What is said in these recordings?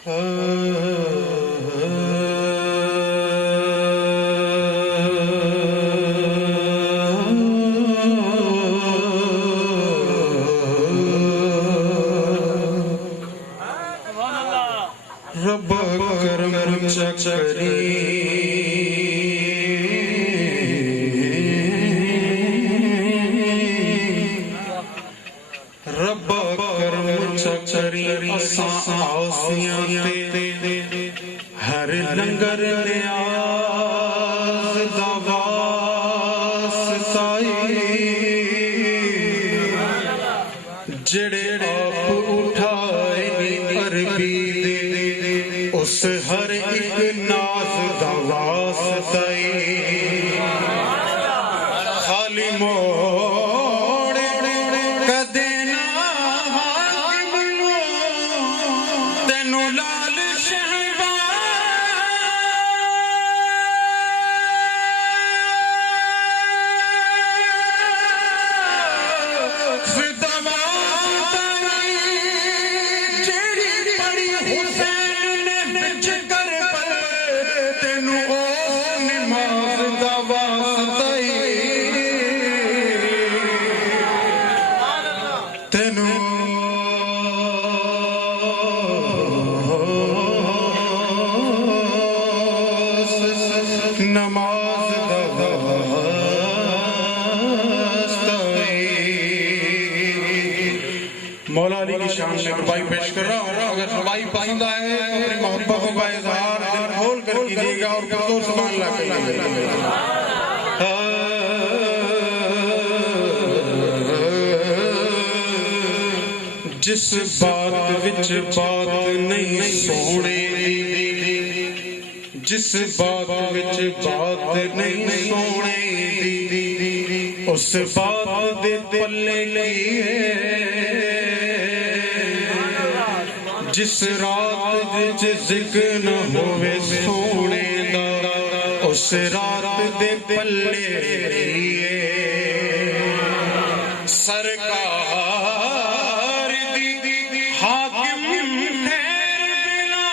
رب کرم چکری رب کرم چکری آسیاں تے ہر لنگر نیاز دواس سائی جڑے آپ اٹھائے عربی اس ہر ایک ناز دواس دائی خالی موڑ کدینا حاکم نو تینو لال شہباز دواس دائی جیڑی پڑی حسین نماز مولا علی کی شان میں ربائی پیش کر رہا ہوں. اگر ربائی پسند آئے تو اپنی محبتوں کا اظہار دل کھول کر کیجیے گا اور کمزور سبحان اللہ کہیے گا. جس بات وچ بات نہیں سونے دی جس بات وچ بات نہیں سونے دی اس بات دے پلے کی جس رات وچ ذکر نہ ہوئے سونے دا اس رات دے پلے کی سرکار دی حاکم بنا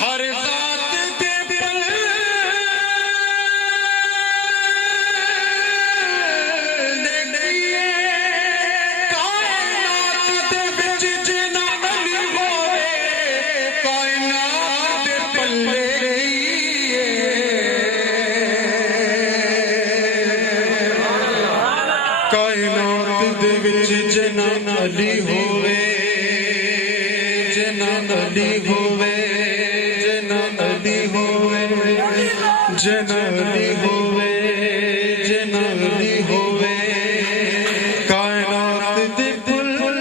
ہر ذات دے پلے دیکھیے کائنات دے وچ جنا علی ہوئے کائنات دے پلے کائنات دے وچ جنا علی ہوئے جنا علی ہوئے جنا علی ہوئے جنا علی ہوئے جنا علی ہوئے کائنات دے پلے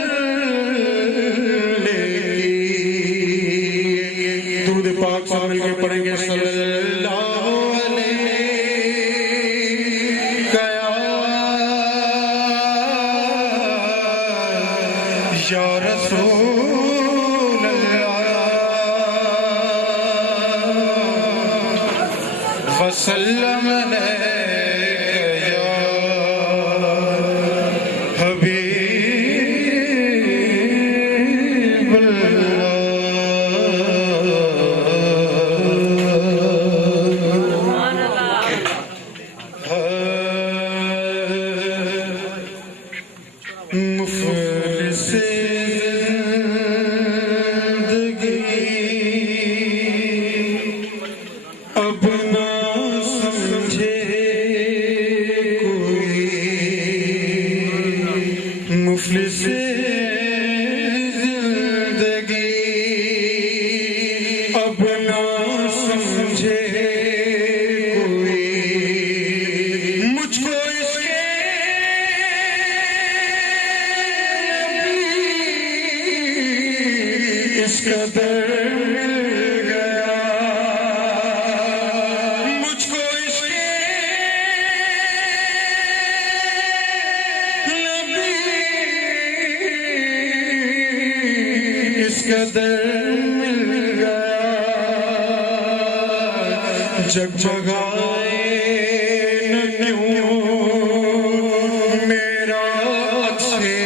درود پاک سے مل کے پڑھیں گے صلی اللہ علیہ یا رسول اللہ وسلم علیک یا حبیب اللہ مفلس اب نہ سمجھے کوئی مفلس زندگی اب نہ سمجھے کوئی مجھ کو اس کے اس قدر قدر مل گیا جگائے نہ کیوں میرا سے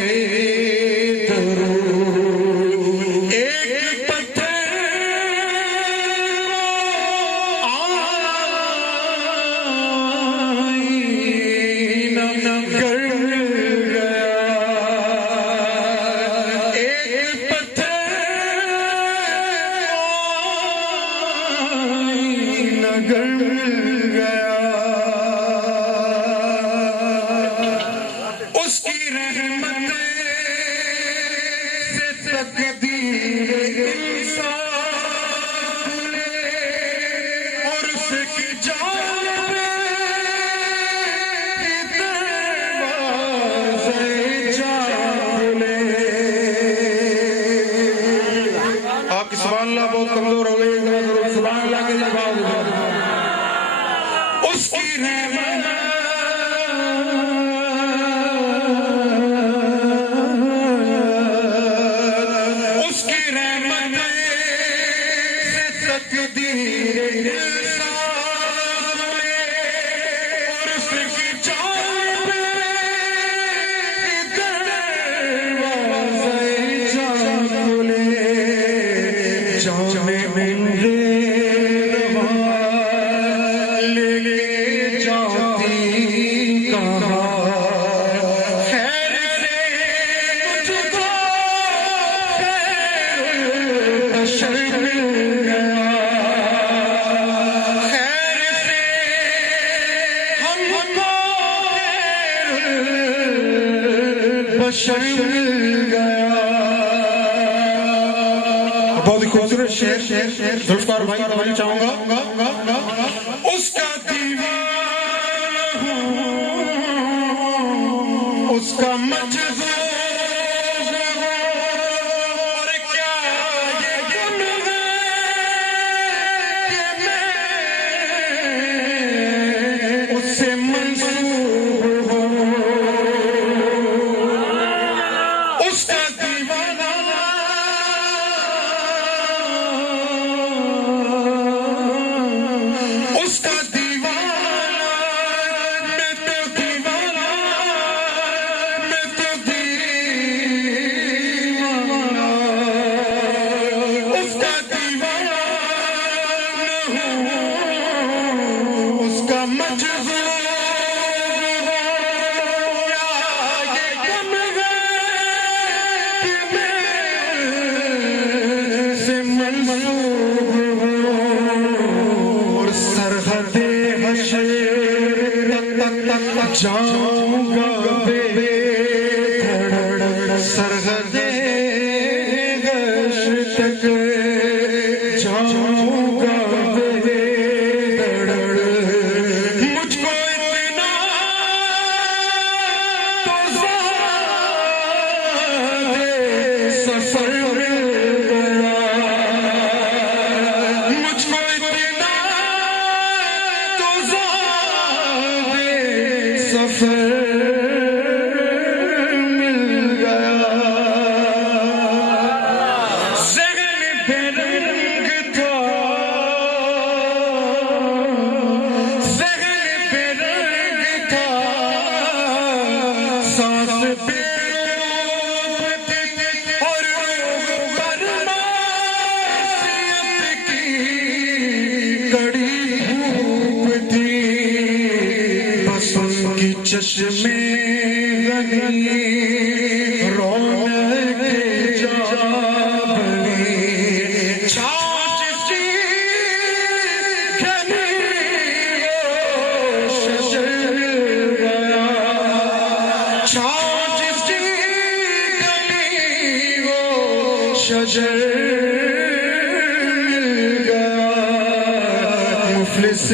درود ایک پتھر بہت کمزور ہو گئی سبحان اللہ کے جواب اس کی رحمت اس کی رحمت سے تقدیر بہت ہی خوبصورت شعر ذوالفقار بھائی تمہاری چاہوں گا اس کا دیوانہ ہوں اس کا مجذوب اور کیا یہ غم ہے کہ میں اس سے منسوب ہوں اس کا دیوانہ اس کا دیوانہ میں تو دیوانہ میں تو دیوانہ اس کا دیوانہ ہوں اس کا مجذوب جاؤں گا بے دھڑ سرحد گشت تک جاؤں گا بے دھڑ مجھ کو اتنا تو زیادہ سفر مل گیا مجھ کو اتنا تو سفر مل گیا ذہن بے رنگ تھا ذہن بے رنگ تھا سانس بے روپ تھی اور پر معصیت کی کڑی دھوپ تھی بس ان کی چشمے غنی رونق جابنی چھاچ سی گھنی وہ شجر گیا چھاچ سی گھنی وہ شجر مل گیا مفلس